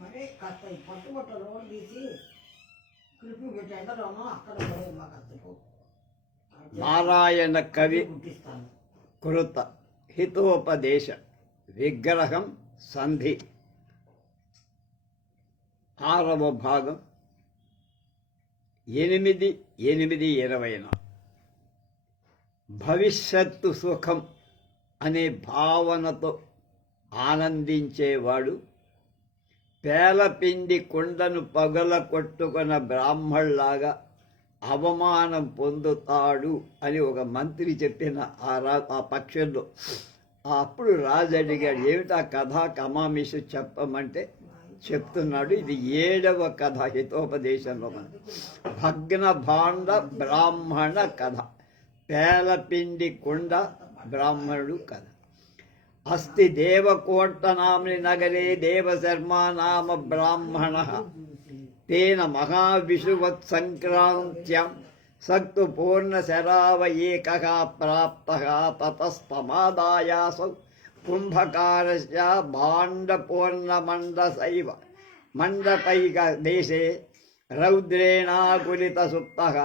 మరి కాస్త ఈ పట్టుబట్ట రోడ్డు తీసి క్లిప్పు పెట్టి ఎండలోనూ అక్కడ మాకు నారాయణ కవి కృత హితోపదేశ విగ్రహం సంధి 6వ భాగం 8/8/20 భవిష్యత్తు సుఖం అనే భావనతో ఆనందించేవాడు పేలపిండి కుండను పగల కొట్టుకున్న బ్రాహ్మణులాగా అవమానం పొందుతాడు అని ఒక మంత్రి చెప్పిన ఆ పక్షంలో అప్పుడు రాజు అడిగాడు, ఏమిటా కథ కమామిషు చెప్పమంటే చెప్తున్నాడు. ఇది 7వ కథ హితోపదేశంలో మన భగ్న భాండ బ్రాహ్మణ కథ. పేలపిండి కుండ బ్రాహ్మణుడు కథ. అస్తి దేవకోట నామ్ని నగరే దేవశర్మా నామ బ్రాహ్మణ తేన మహావిషువత్ సంక్రాంత్యం సక్తు పూర్ణశరావ ఏకః ప్రాప్తః తతస్తమాదాయాసౌ కుంభకారస్య భాండపూర్ణమండసైవ మండపైక దేశే రౌద్రేణాకులితసుప్తః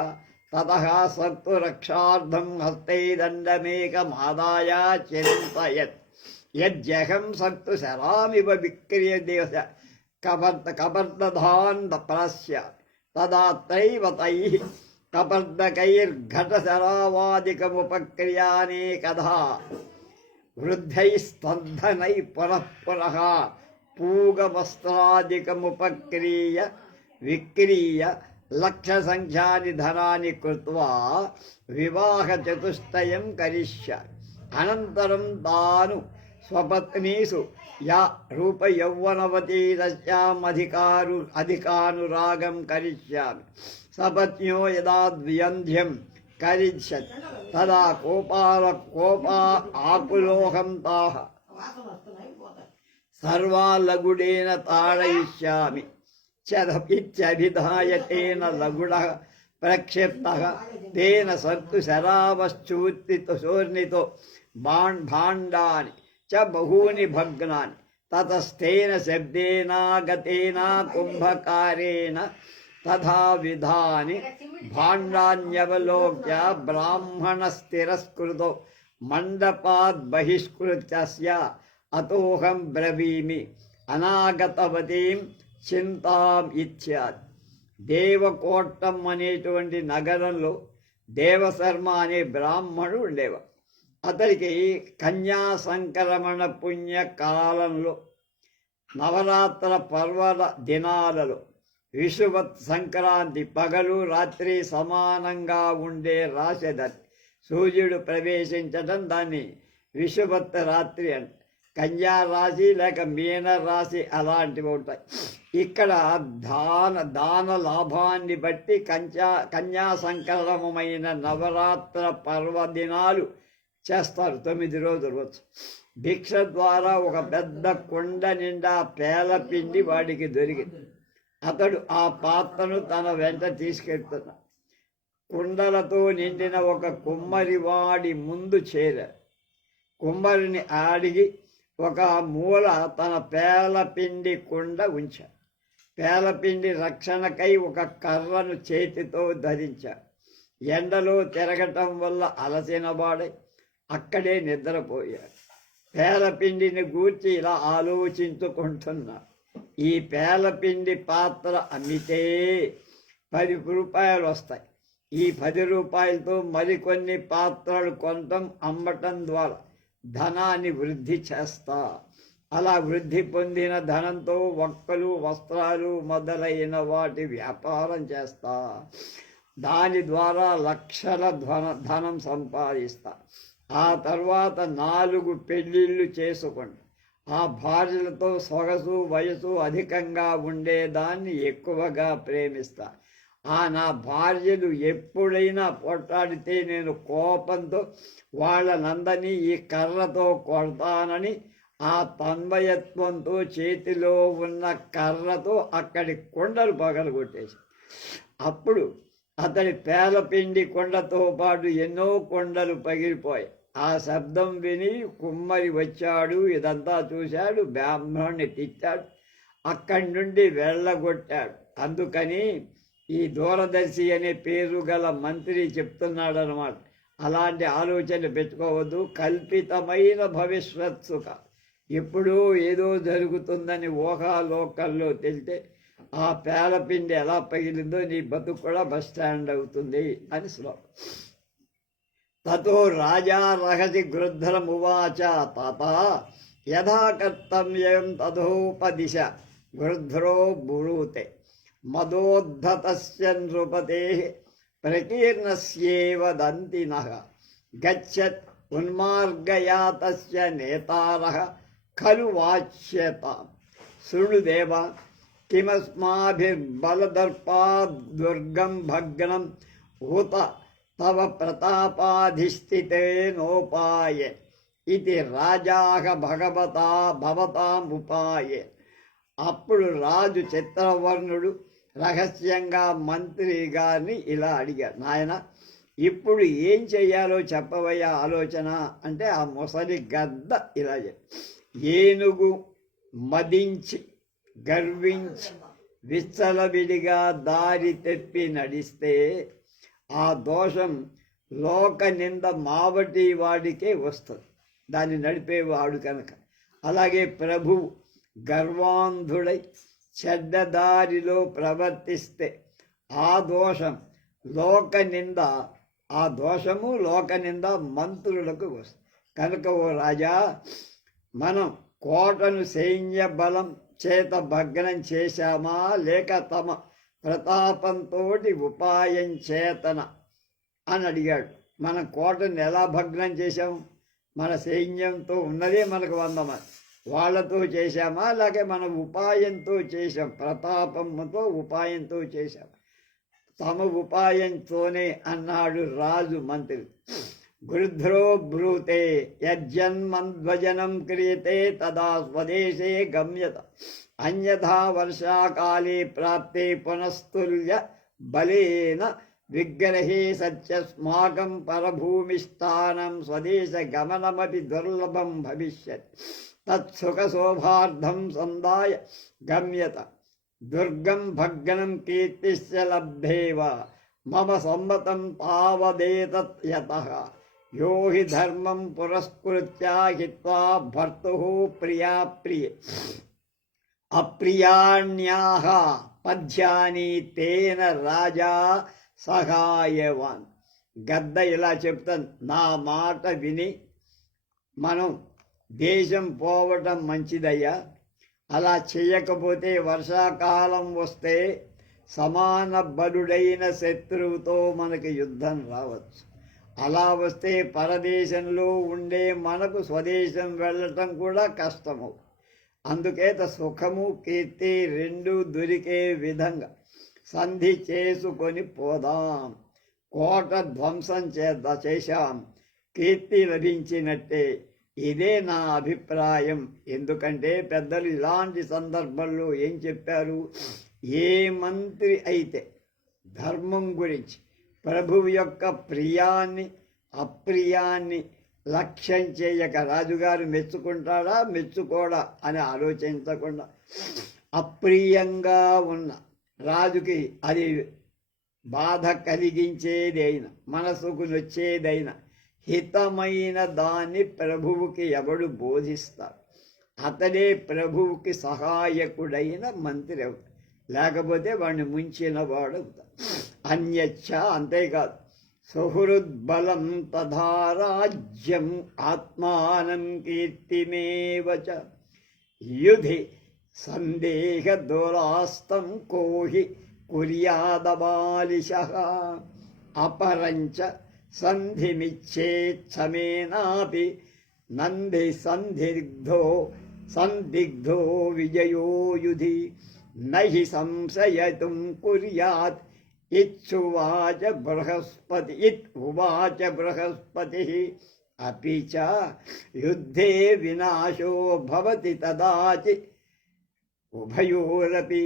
తతః సక్తు రక్షార్థం హస్తైదండమేకమాదాయ చింతయత్ యజ్జహం సక్తు శరామివ విక్రియదేశ కబర్దధాన్ ప్రస్య తదాత్రైవ తైః కబర్దకైర్ఘటశరావాదికముపక్రియానేకధా వృద్ధైస్తద్ధనై పునః పూగవస్త్రాదికముపక్రీయ విక్రీయ లక్షసంఖ్యాని ధనాని కృత్వా వివాహచతుష్టయం కరిష్య అనంతరం తాను స్వపత్నీసు యా రూపయౌవనవతీ తస్యామధికానురాగం కరిష్యామి సపత్న్యో యదా ద్వ్యంధ్యం కరిష్యత్ తదా కోపా ఆకులోహం తాః సర్వాలగుడేన తాడయిష్యామి ఇత్యభిధాయ తేన లగుడః ప్రక్షిప్తః తేన సత్తు శరావశ్చూర్ణితో భాండాని చ బహూని భగ్నాని తతస్థేన శబ్దేనాగతేన కుంభకారేణ తథా విధాని భాండాన్యవలోక్య బ్రాహ్మణస్థిరస్కృతో మండపాద్ బహిష్కృత్య అతోహం బ్రవీమి అనాగతవతీం చింతాం ఇత్యాది. దేవకోట్టం అనేటువంటి నగరంలో దేవశర్మ అనే బ్రాహ్మణుడు ఉండేవాడు. అతనికి కన్యా సంక్రమణ పుణ్యకాలంలో నవరాత్ర పర్వద దినాలలో విషువత్ సంక్రాంతి పగలు రాత్రి సమానంగా ఉండే రాశిదని సూర్యుడు ప్రవేశించడం దాన్ని విషువత్ రాత్రి అని. కన్యా రాశి లేక మీన రాశి అలాంటివి ఉంటాయి. ఇక్కడ దాన లాభాన్ని బట్టి కన్యా సంక్రమమైన నవరాత్ర పర్వదినాలు చేస్తారు. 9 రోజులు వచ్చు. భిక్ష ద్వారా ఒక పెద్ద కుండ నిండా పేలపిండి వాడికి దొరికింది. అతడు ఆ పాత్రను తన వెంట తీసుకెళ్తున్నాడు. కుండలతో నిండిన ఒక కుమ్మరివాడి ముందు చేరాడు. కుమ్మరిని అడిగి ఒక మూల తన పేలపిండి కుండ ఉంచాడు. పేలపిండి రక్షణకై ఒక కర్రను చేతితో ధరించాడు. ఎండలో తిరగటం వల్ల అలసినవాడై అక్కడే నిద్రపోయాడు. పేలపిండిని గూర్చి ఇలా ఆలోచించుకుంటున్నాడు. ఈ పేలపిండి పాత్ర అమ్మితే 10 రూపాయలు వస్తాయి. ఈ 10 రూపాయలతో మరికొన్ని పాత్రలు కొనటం అమ్మటం ద్వారా ధనాన్ని వృద్ధి చేస్తా. అలా వృద్ధి పొందిన ధనంతో ఒక్కలు వస్త్రాలు మొదలైన వాటి వ్యాపారం చేస్తా. దాని ద్వారా లక్షల ధనం సంపాదిస్తా. ఆ తర్వాత 4 పెళ్ళిళ్ళు చేసుకుంటా. ఆ భార్యలతో సొగసు వయసు అధికంగా ఉండేదాన్ని ఎక్కువగా ప్రేమిస్తా. నా భార్యలు ఎప్పుడైనా పొట్టాడితే నేను కోపంతో వాళ్ళనందరినీ ఈ కర్రతో కొడతానని ఆ తన్మయత్వంతో చేతిలో ఉన్న కర్రతో అక్కడి కొండలు పగలగొట్టేసి, అప్పుడు అతడి పేలపిండి కొండతో పాటు ఎన్నో కొండలు పగిలిపోయాయి. ఆ శబ్దం విని కుమ్మరి వచ్చాడు. ఇదంతా చూశాడు, బ్రాహ్మణుని తిట్టాడు. అక్కడి నుండి వెళ్ళగొట్టాడు. అందుకని ఈ దూరదర్శి అనే పేరు గల మంత్రి చెప్తున్నాడు అన్నమాట. అలాంటి ఆలోచన పెట్టుకోవద్దు. కల్పితమైన భవిష్యత్తు ఎప్పుడూ ఏదో జరుగుతుందని ఊహాలోకల్లో తెలితే ఆ పేలపిండి ఎలా పగిలిందో నీ బతుకు కూడా బస్ స్టాండ్ అవుతుంది అని శ్లోకం. తతో రాజా రహసి గృధ్రమువాచ తాత యథా కర్తవ్యం తథోపదిశ గృధ్రో బ్రూతే మదోద్ధతస్య నృపతేః ప్రకీర్ణస్యేవ దంతినః గచ్చత్ ఉన్మార్గయాతస్య నేతారః ఖలు వాచ్యతాం శృణు దేవ కిమస్మాభిర్బలదర్పాద్ దుర్గం భగ్నం ఉత తవ ప్రతాపాధిష్ఠితేనోపాయ ఇది రాజాహ భవతాముపాయ. అప్పుడు రాజు చిత్రవర్ణుడు రహస్యంగా మంత్రి గారిని ఇలా అడిగాడు, నాయన ఇప్పుడు ఏం చెయ్యాలో చెప్పవయ్యా ఆలోచన అంటే ఆ ముసలి గద్ద ఇలా ఏనుగు మదించి గర్వించి విచ్చలవిడిగా దారి తెప్పి నడిస్తే ఆ దోషం లోక నింద మావటి వాడికే వస్తుంది, దాన్ని నడిపేవాడు కనుక. అలాగే ప్రభువు గర్వాంధుడై చెడ్డదారిలో ప్రవర్తిస్తే ఆ దోషం లోక నింద, ఆ దోషము లోక నింద మంత్రులకు వస్తుంది కనుక ఓ రాజా, మనం కోటను సైన్య బలం చేత భగ్నం చేశామా లేక తమ ప్రతాపంతో ఉపాయం చేతన అని అడిగాడు. మనం కోటను ఎలా భగ్నం చేశాము? మన సైన్యంతో ఉన్నదే మనకు 100 మంది, వాళ్ళతో చేశామా లేక మన ఉపాయంతో చేశాం? ప్రతాపంతో ఉపాయంతో చేశాం. తమ ఉపాయంతోనే అన్నాడు రాజు మంత్రి. గృధ్రో బ్రూతే యజ్జన్మధ్వజనం క్రియతే తదా స్వదేశే గమ్యత అన్యథా వర్షాకాలే ప్రాప్తే పునస్తుల్య బలేన విగ్రహే సత్యస్మాకం పరభూమిస్థానం స్వదేశ గమనమపి దుర్లభం భవిష్యత్ తత్సుఖశోభార్థం సందాయ గమ్యత దుర్గం భగ్నం కీర్తిశ్చ లబ్ధేవ మమ సమ్మతం తావదేతత్ యతః యో హి ధర్మం పురస్కృత్య హిత్వా భర్తుః ప్రియాప్రియ అప్రియాణ్యాః పద్యాని తేన రాజా సహాయవాన్. గద్ద ఇలా చెప్తాను, నా మాట విని మనం దేశం పోవటం మంచిదయ్యా. అలా చేయకపోతే వర్షాకాలం వస్తే సమాన బలుడైన శత్రువుతో మనకు యుద్ధం రావచ్చు. అలా వస్తే పరదేశంలో ఉండే మనకు స్వదేశం వెళ్ళటం కూడా కష్టము. అందుకేత సుఖము కీర్తి రెండు దొరికే విధంగా సంధి చేసుకొని పోదాం. కోట ధ్వంసం చేశాం, కీర్తి లభించినట్టే. ఇదే నా అభిప్రాయం. ఎందుకంటే పెద్దలు ఇలాంటి సందర్భంలో ఏం చెప్పారు? ఏ మంత్రి అయితే ధర్మం గురించి ప్రభువు యొక్క ప్రియాన్ని అప్రియాన్ని లక్ష్యం చేయక రాజుగారు మెచ్చుకుంటాడా మెచ్చుకోడా అని ఆలోచించకుండా అప్రియంగా ఉన్న రాజుకి అది బాధ కలిగించేదైనా మనసుకు నొచ్చేదైనా హితమైన దాన్ని ప్రభువుకి ఎవడు బోధిస్తాడు అతడే ప్రభువుకి సహాయకుడైన మంత్రి అవుతాడు. లేకపోతే వాడిని ముంచిన వాడు అవుతాడు. అన్యచ్చ అంతేకాదు, సుహృద్బలం తథా రాజ్యం ఆత్మానం కీర్తిమేవచ యుధి సందేహ దూరాస్తం కోహి కుర్యాదబాలిశః అపరంచ సంధిమిచ్చేచ్చమేనాపి నంది సందిగ్ధో విజయో యుధి నహి సంశయతుం కుర్యాత్ ఇచ్చువాచ బృహస్పతి అపి చ యుద్ధే వినాశో భవతి తదాచి ఉభయోరపి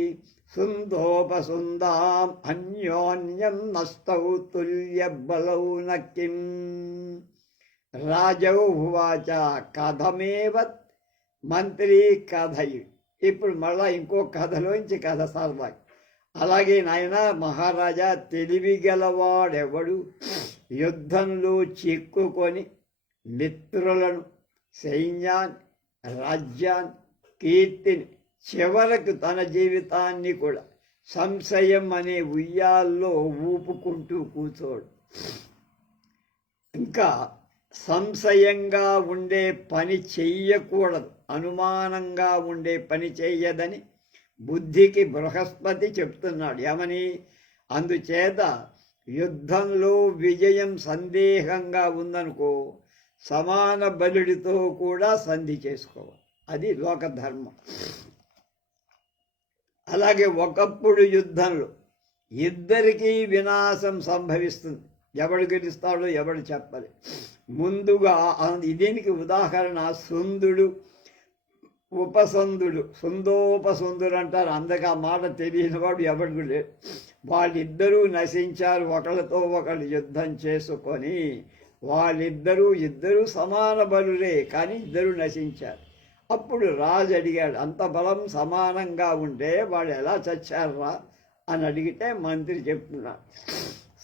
సుందోపసుందాం అన్యోన్యం నష్టౌ తుల్య బలౌ నకిం. రాజౌ ఉవాచ కథమేవ మంత్రి కథయు ఇప్పుడు మళ్ళా ఇంకో కథలోంచి కథ సరదా. అలాగే నాయన మహారాజా, తెలివి గలవాడెవడు యుద్ధంలో చిక్కుకొని మిత్రులను, సైన్యాన్ని, రాజ్యాన్ని, కీర్తిని, చివరకు తన జీవితాన్ని కూడా సంశయం అనే ఉయ్యాల్లో ఊపుకుంటూ కూర్చోడు. ఇంకా సంశయంగా ఉండే పని చెయ్యకూడదు, అనుమానంగా ఉండే పని చెయ్యదని బుద్ధికి బృహస్పతి చెప్తున్నాడు. ఏమని? అందుచేత యుద్ధంలో విజయం సందేహంగా ఉందనుకో, సమాన బలుడితో కూడా సంధి చేసుకోవాలి. అది లోకధర్మం. అలాగే ఒకప్పుడు యుద్ధంలో ఇద్దరికీ వినాశం సంభవిస్తుంది. ఎవడు గెలుస్తాడో ఎవడు చెప్పాలి. ముందుగా దీనికి ఉదాహరణ సుందుడు, ఉపసందుడు. సుందోపసుందుడు అంటారు. అందుకే ఆ మాట తెలియని వాడు ఎవడు లేడు. వాళ్ళిద్దరూ నశించారు. ఒకళ్ళతో ఒకళ్ళు యుద్ధం చేసుకొని ఇద్దరు సమాన బలులే, కానీ ఇద్దరు నశించారు. అప్పుడు రాజు అడిగాడు, అంత బలం సమానంగా ఉంటే వాడు ఎలా చచ్చారా అని అడిగితే మంత్రి చెప్తున్నాడు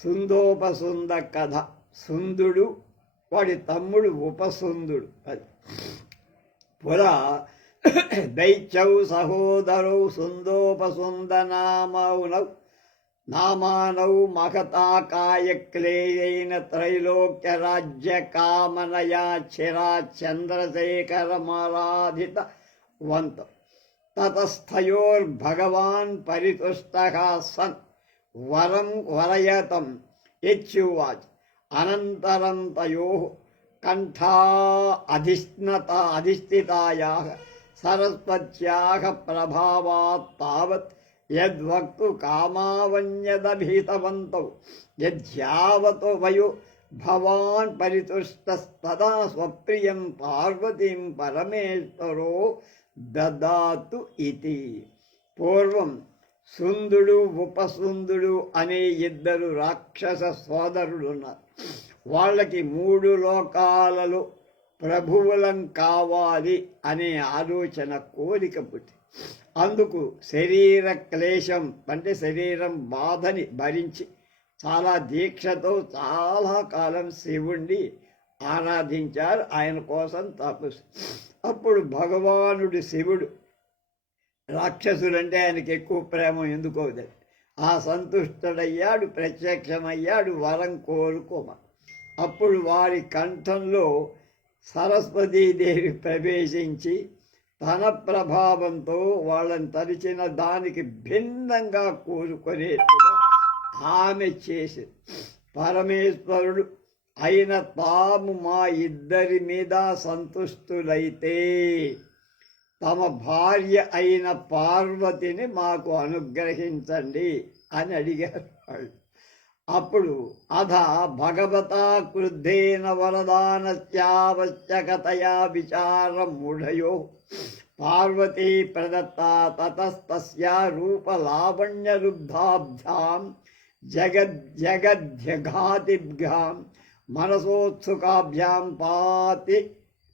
సుందోపసుంద కథ. సుందుడు, వాడి తమ్ముడు ఉపసుందుడు. అది పురా దైత్యౌ సహోదరౌ సుందోపసుంద నామానౌ మహతా కాయక్లేయైన త్రైలోక్య రాజ్య కామనయా చిరా చంద్రశేఖరమారాధిత వంతం తతస్థయోర్భగవాన్ పరితుష్టః సన్ వరం వరయతం ఇత్యువాచ. అనంతరం తయోః కంఠా అధిష్ఠితాయాః సరస్వత్యాః ప్రభావాత్ తావత్ యద్వక్తు కామావన్యదభీతవంతౌ యద్యావతో వయో భవాన్ పరితుష్టస్తదా స్వప్రియం పార్వతీం పరమేశ్వరో దదాతు ఇతి. పూర్వం సుందుడు, ఉపసుందుడు అనే ఇద్దరు రాక్షస సోదరులు ఉన్నారు. వాళ్ళకి 3 లోకాలలో ప్రభువులం కావాలి అనే ఆలోచన, కోరిక పుట్టి, అందుకు శరీర క్లేశం అంటే శరీరం బాధని భరించి చాలా దీక్షతో చాలా కాలం శివుణ్ణి ఆరాధించారు. ఆయన కోసం తపస్సు. అప్పుడు భగవానుడు శివుడు, రాక్షసులంటే ఆయనకి ఎక్కువ ప్రేమ ఎందుకో ఆ సంతుష్టడయ్యాడు, ప్రత్యక్షమయ్యాడు, వరం కోరుకోమ. అప్పుడు వారి కంఠంలో సరస్వతీదేవి ప్రవేశించి తన ప్రభావంతో వాళ్ళని తరిచిన దానికి భిన్నంగా కోరుకునేట్టుగా ఆమె చేసి, పరమేశ్వరుడు అయిన తాము మా ఇద్దరి మీద సంతుష్టులైతే తమ భార్య అయిన పార్వతిని మాకు అనుగ్రహించండి అని అడిగారు వాళ్ళు. అప్పుడు అధ భగవతా క్రుద్ధేన వరదానస్యావశ్యకతయా విచారమూఢయో పార్వతీ ప్రదత్తా తతస్తస్యా రూపలావణ్యరుబ్ధాభ్యాం జగద్యఘాతిభ్యాం మనసోత్సుకాభ్యాం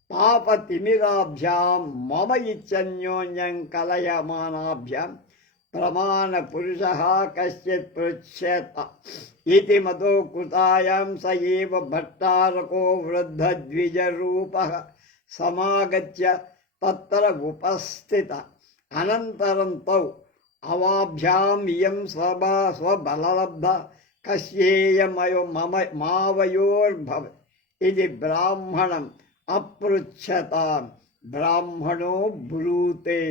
పాపతిమిరాభ్యాం మమ ఇచ్చన్యోన్యం కలయమానాభ్యాం ప్రమాణ పురుష కశ్చిత్ పృచ్ఛేత ఇతి మతో కృతాయాం స ఏవ భట్టారకో వృద్ధద్విజరూపః సమాగత్య తత్ర ఉపస్థిత. అనంతరం తౌ అవాభ్యాం ఇయం స్వబలలబ్ధ కస్యేయమయో మావయోర్భవ ఇది బ్రాహ్మణం అపృచ్ఛతాం. బ్రాహ్మణో బ్రూతే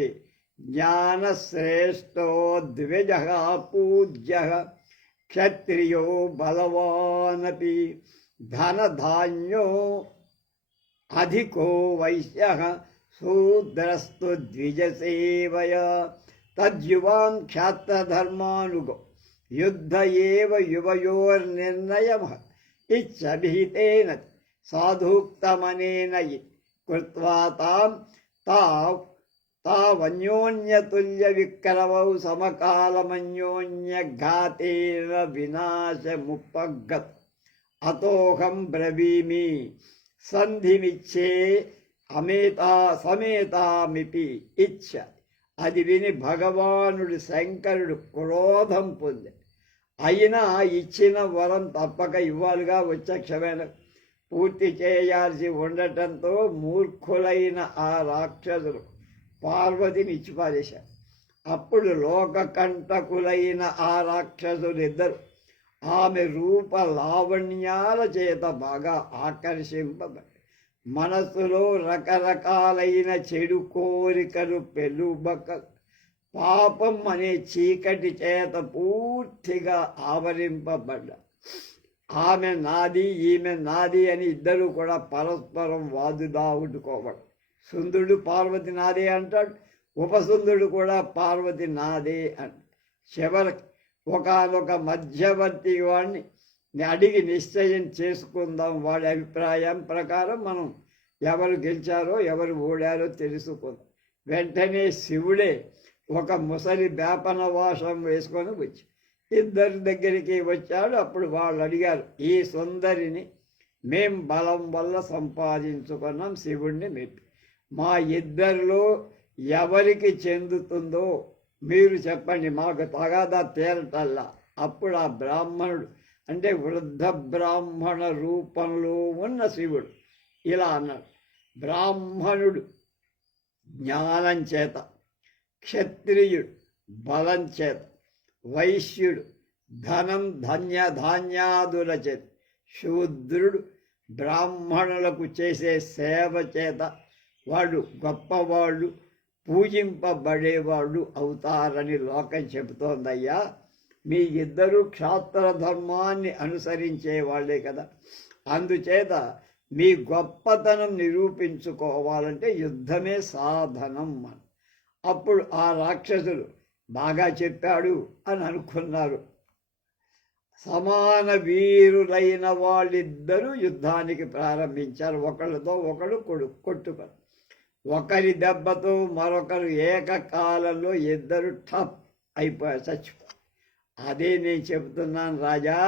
జ్ఞానశ్రేష్టో ద్విజః పూజ్యః క్షత్రియో బలవానపి ధనధాన్యో అధికో వైశ్యః శూద్రస్తు ద్విజసేవయా. తద్యువాం క్షాత్రధర్మానుగో యుద్ధ ఏవ యువయోర్నిర్ణయః ఇచ్చభిహితేన సాధూక్తమనేన కృత్వా తావన్యోన్యతుల్య విక్రమౌ సమకాలమన్యోన్యఘాతేన వినాశముపగత. అతోహం బ్రవీమి సంధిమిచ్చే సమేతామిపి ఇచ్చ. అది విని భగవానుడు శంకరుడు క్రోధం పొంది, అయినా ఇచ్చిన వరం తప్పక ఇవ్వాలిగా, వచ్చే క్షమేణ పూర్తి చేయాల్సి ఉండటంతో మూర్ఖులైన ఆ రాక్షసులు పార్వతిని ఇచ్చి పారేశారు. అప్పుడు లోకకంటకులైన ఆ రాక్షసులిద్దరు ఆమె రూప లావణ్యాల చేత బాగా ఆకర్షింపబడి మనస్సులో రకరకాలైన చెడు కోరికలు పెళ్ళుబక్క పాపం అనే చీకటి చేత పూర్తిగా ఆవరింపబడ్డ. ఆమె నాది, ఈమె నాది అని ఇద్దరు కూడా పరస్పరం వాదుదావుడుకోవడం. సుందరుడు పార్వతి నాదే అంటాడు, ఉపసుందరుడు కూడా పార్వతి నాదే అంట. చివరికి ఒకనొక మధ్యవర్తి వాడిని అడిగి నిశ్చయం చేసుకుందాం, వాడి అభిప్రాయం ప్రకారం మనం ఎవరు గెలిచారో ఎవరు ఓడారో తెలుసుకుందాం. వెంటనే శివుడే ఒక ముసలి వేపన వాసం వేసుకొని వచ్చి ఇద్దరి దగ్గరికి వచ్చాడు. అప్పుడు వాళ్ళు అడిగారు, ఈ సుందరిని మేం బలం వల్ల సంపాదించుకున్నాం, శివుణ్ణి మెప్పి, మా ఇద్దరిలో ఎవరికి చెందుతుందో మీరు చెప్పండి, మాకు తగాదా తేలటల్లా. అప్పుడు ఆ బ్రాహ్మణుడు, అంటే వృద్ధ బ్రాహ్మణ రూపంలో ఉన్న శివుడు ఇలా అన్నాడు, బ్రాహ్మణుడు జ్ఞానం చేత, క్షత్రియుడు బలం చేత, వైశ్యుడు ధనం ధాన్యాదుల చేత, శూద్రుడు బ్రాహ్మణులకు చేసే సేవ చేత వాళ్ళు గొప్పవాళ్ళు, పూజింపబడేవాళ్ళు అవుతారని లోకం చెబుతోందయ్యా. మీ ఇద్దరు క్షాత్ర ధర్మాన్ని అనుసరించే వాళ్ళే కదా, అందుచేత మీ గొప్పతనం నిరూపించుకోవాలంటే యుద్ధమే సాధనం అని. అప్పుడు ఆ రాక్షసులు బాగా చెప్పాడు అని అనుకున్నారు. సమాన వీరులైన వాళ్ళిద్దరూ యుద్ధానికి ప్రారంభించారు. ఒకళ్ళతో ఒకళ్ళు కొట్టుకొని, ఒకరి దెబ్బతో మరొకరు ఏకకాలంలో ఇద్దరు టప్ అయిపోయారు, చచ్చిపోయారు. అదే నేను చెబుతున్నాను రాజా,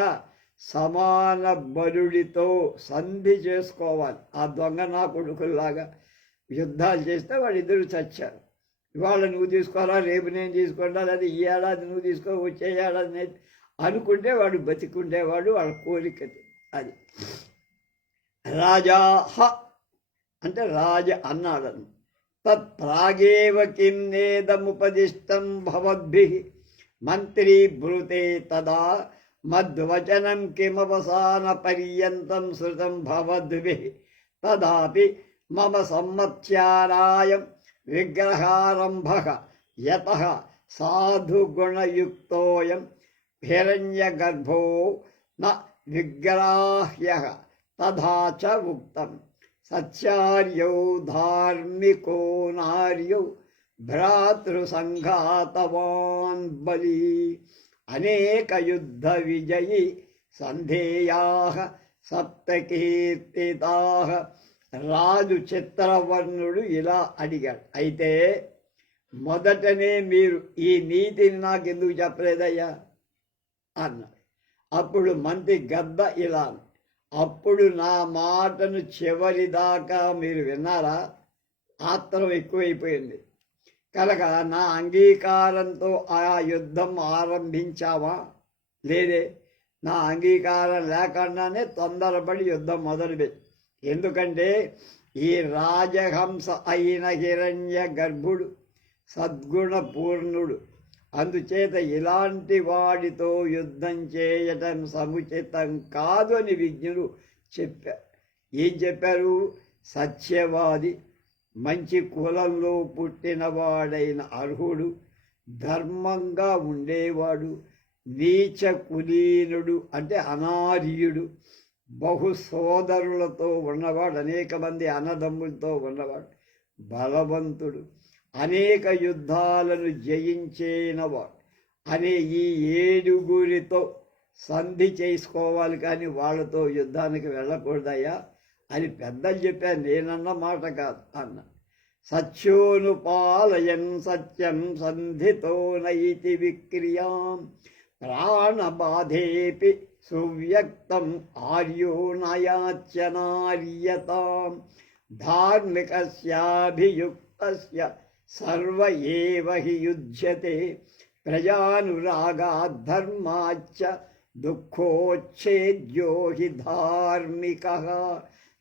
సమాన బలుడితో సంధి చేసుకోవాలి. ఆ దొంగ నా కొడుకుల్లాగా యుద్ధాలు చేస్తే వాళ్ళిద్దరూ చచ్చారు. ఇవాళ నువ్వు తీసుకోవాలా, రేపు నేను తీసుకుంటా, లేదా ఈ ఏడాది నువ్వు తీసుకో, వచ్చే ఏడాది నేను అనుకుంటే వాడు బతికుండేవాడు, వాళ్ళ కోరిక అది. రాజా అంటే రాజ అన్నాడను. తత్ప్రాగేవ కిం నేదముపదిష్టం భవద్భిః మంత్రీ బ్రూతే తదా మద్వచనం కిమవసాన పర్యంతం శృతం భవద్భిః తదాపి మమ సమ్మత్యారాయం విగ్రహారంభః యతః సాధుగుణయుక్తోయం హిరణ్యగర్భో న విగ్రాహ్యః తథా చ ఉక్తం సత్యార్యౌ ధార్మికో నార్యౌ భ్రాతృసంఘాతవాన్ బలి అనేక యుద్ధ విజయీ సంధేయాః సప్తకీర్తితాః. రాజు చిత్రవర్ణుడు ఇలా అడిగాడు, అయితే మొదటనే మీరు ఈ నీతిని నాకెందుకు చెప్పలేదయ్యా అన్నాడు. అప్పుడు మంత్రి గద్ద ఇలా, అప్పుడు నా మాటను చివరిదాకా మీరు విన్నారా? ఆత్రం ఎక్కువైపోయింది కనుక నా అంగీకారంతో ఆ యుద్ధం ఆరంభించావా? లేదే, నా అంగీకారం లేకుండానే తొందరపడి యుద్ధం మొదలుపెట్టి. ఎందుకంటే ఈ రాజహంస అయిన హిరణ్య గర్భుడు సద్గుణ పూర్ణుడు, అందుచేత ఇలాంటి వాడితో యుద్ధం చేయటం సముచితం కాదు అని విజ్ఞులు చెప్పారు. ఏం చెప్పారు? సత్యవాది, మంచి కులంలో పుట్టినవాడైన అర్హుడు, ధర్మంగా ఉండేవాడు, నీచ కులీనుడు అంటే అనార్యుడు, బహు సోదరులతో ఉన్నవాడు, అనేక మంది అన్నదమ్ములతో ఉన్నవాడు, బలవంతుడు, అనేక యుద్ధాలను జయించేనవాడు అనే ఈ 7 సంధి చేసుకోవాలి, కానీ వాళ్ళతో యుద్ధానికి వెళ్ళకూడదయ్యా అని పెద్దలు చెప్పారు, నేనన్న మాట కాదు అన్న. సత్యోనుపాలయన్ సత్యం సంధితో నైతి విక్రియాం ప్రాణబాధేపి సువ్యక్తం ఆర్యో నయాచ్యనార్యతాం ధార్మికస్యాభియుక్తస్య సర్వ ఏవ హి యుజ్యతే ప్రజానురాగాద్ ధర్మాచ్చ దుఃఖోచ్ఛేద్యో హి ధార్మికః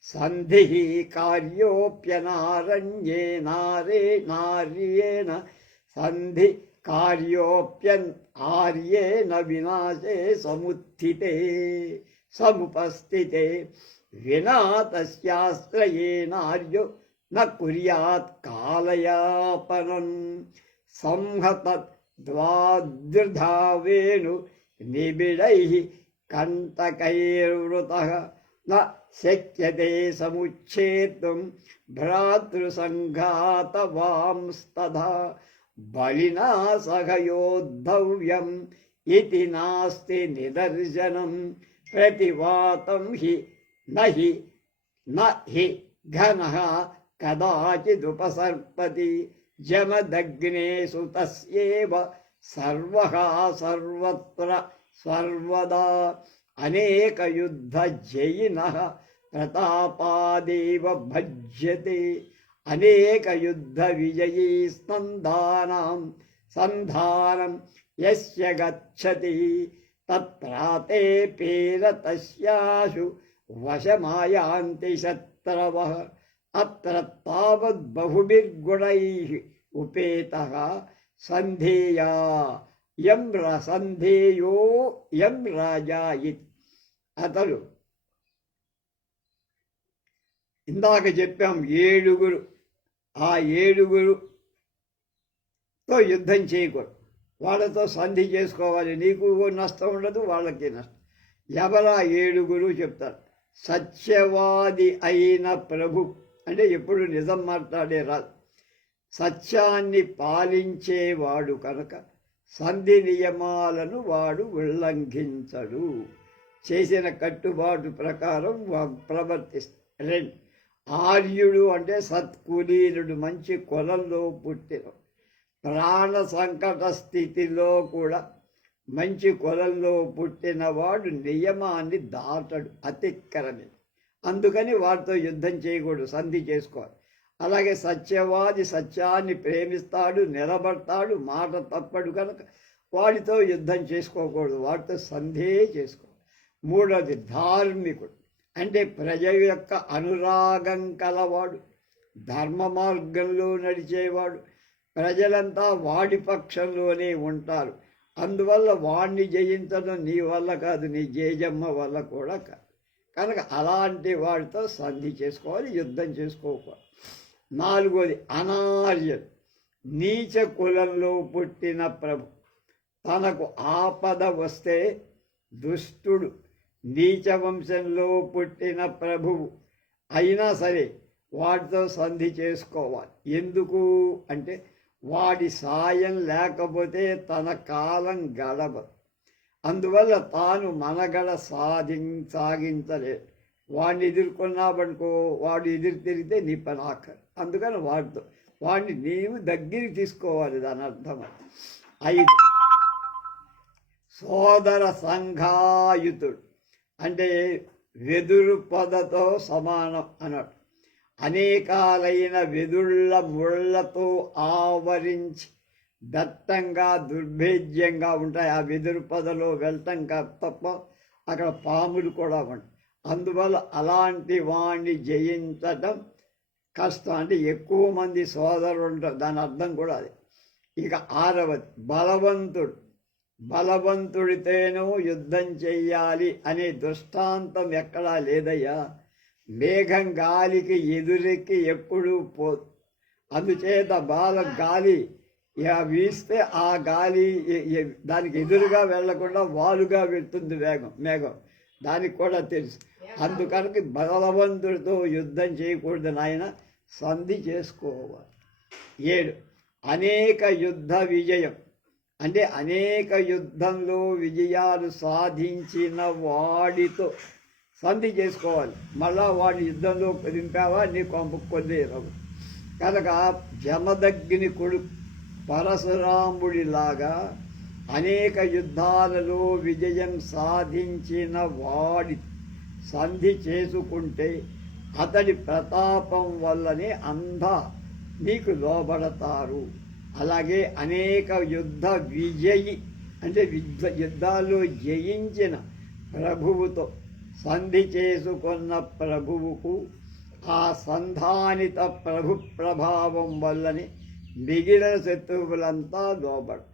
సంధిః కార్యోప్యనారణ్యేనార్యేణ సంధి కార్యోప్యనార్యేణ వినాశే సముపస్థితే వినా తస్యాశ్రయేనార్యో న కుర్యాత్ కాలయాపనం సంహతద్వాదృధావేణు నిబిడైః కంటకైర్వృతః న శక్యతే సముచ్ఛేతుం భ్రాతృసంఘాతవాంస్తథా బలినా సహ యోద్ధవ్యం ఇతి నాస్తి నిదర్శనం ప్రతివాతం హి నహి ఘనః కదాచిదుపసర్పతి జమదగ్నేషు తస్యేవ సర్వః సర్వత్ర సర్వదా అనేకయుద్ధజయినః ప్రతాపాదేవ భజ్యతే అనేకయుద్ధవిజయీ సంధానం యస్య గచ్చతి తత్ప్రాతేపేన తస్యాశు వశమాయాంతి శత్రవః అత్ర తావద్ బహుభిర్గుణైః ఉపేతః సంధేయా సంధేయో యం రాజా ఇత్. అతడు ఇందాక చెప్పాం ఏడుగురు, ఆ ఏడుగురుతో యుద్ధం చేయకూడదు, వాళ్ళతో సంధి చేసుకోవాలి, నీకు నష్టం ఉండదు వాళ్ళకి నష్టం. ఎవరా ఏడుగురు చెప్తారు. సత్యవాది అయిన ప్రభు అంటే ఎప్పుడు నిజం మాట్లాడే రాదు, సత్యాన్ని పాలించేవాడు కనుక సంధి నియమాలను వాడు ఉల్లంఘించడు, చేసిన కట్టుబాటు ప్రకారం ప్రవర్తిస్తాడు. రెండు, ఆర్యుడు అంటే సత్కులీనుడు, మంచి కులంలో పుట్టిన, ప్రాణ సంకట స్థితిలో కూడా మంచి కులంలో పుట్టినవాడు నియమాన్ని దాటడు, అతిక్రమే. అందుకని వాడితో యుద్ధం చేయకూడదు, సంధి చేసుకోవాలి. అలాగే సత్యవాది సత్యాన్ని ప్రేమిస్తాడు, నిలబడతాడు, మాట తప్పడు కనుక వాడితో యుద్ధం చేసుకోకూడదు, వాడితో సంధే చేసుకోవాలి. మూడవది ధార్మికుడు అంటే ప్రజల యొక్క అనురాగం కలవాడు, ధర్మ మార్గంలో నడిచేవాడు, ప్రజలంతా వాడి పక్షంలోనే ఉంటారు. అందువల్ల వాణ్ణి జయించడం నీ వల్ల కాదు, నీ జేజమ్మ వల్ల కూడా కాదు. కనుక అలాంటి వాడితో సంధి చేసుకోవాలి, యుద్ధం చేసుకోకూడదు. నాలుగోది అనార్యుడు, నీచ కులంలో పుట్టిన ప్రభు. తనకు ఆపద వస్తే దుష్టుడు, నీచ వంశంలో పుట్టిన ప్రభువు అయినా సరే వాడితో సంధి చేసుకోవాలి. ఎందుకు అంటే వాడి సాయం లేకపోతే తన కాలం గడవదు. అందువల్ల తాను మనగడ సాగించలేడు. వాడిని ఎదుర్కొన్నావనుకో, వాడు ఎదురు తిరిగితే నీ పని ఆఖరు. అందుకని వాడిని నీవు దగ్గరికి తీసుకోవాలి, దాని అర్థం. 5, సోదర సంఘాయుతుడు అంటే వెదురు పొదతో సమానం అన్నట్టు. అనేకాలైన వెదుళ్ళ ముళ్ళతో ఆవరించి దట్టంగా దుర్భేద్యంగా ఉంటాయి. ఆ వెదురు పొదలో వెళ్ళటం తప్ప అక్కడ పాములు కూడా ఉంటాయి. అందువల్ల అలాంటి వాణ్ణి జయించడం కష్టం. అంటే ఎక్కువ మంది సోదరులు ఉంటారు, దాని అర్థం కూడా అది. ఇక 6వది బలవంతుడు. బలవంతుడితేనూ యుద్ధం చెయ్యాలి అనే దృష్టాంతం ఎక్కడా లేదయ్యా. మేఘం గాలికి ఎదురెక్కి ఎప్పుడూ పోదు. అందుచేత గాలి వీస్తే ఆ గాలి దానికి ఎదురుగా వెళ్లకుండా వాలుగా వెళ్తుంది మేఘం. దానికి కూడా తెలుసు. అందుకని బలవంతుడితో యుద్ధం చేయకూడదు నాయన, సంధి చేసుకోవాలి. 7, అనేక యుద్ధ విజయం అంటే అనేక యుద్ధంలో విజయాలు సాధించిన వాడితో సంధి చేసుకోవాలి. మళ్ళా వాడి యుద్ధంలో దింపావా నీ కొంపకొద్దేరావు కనుక జమదగ్ని కొడుకు పరశురాముడిలాగా అనేక యుద్ధాలలో విజయం సాధించిన వాడి సంధి చేసుకుంటే అతడి ప్రతాపం వల్లనే నీకు లోబడతారు. అలాగే అనేక యుద్ధ విజయి అంటే యుద్ధాల్లో జయించిన ప్రభువుతో సంధి చేసుకున్న ప్రభువుకు ఆ సంధానిత ప్రభు ప్రభావం వల్లని మిగిలిన శత్రువులంతా లోబడు.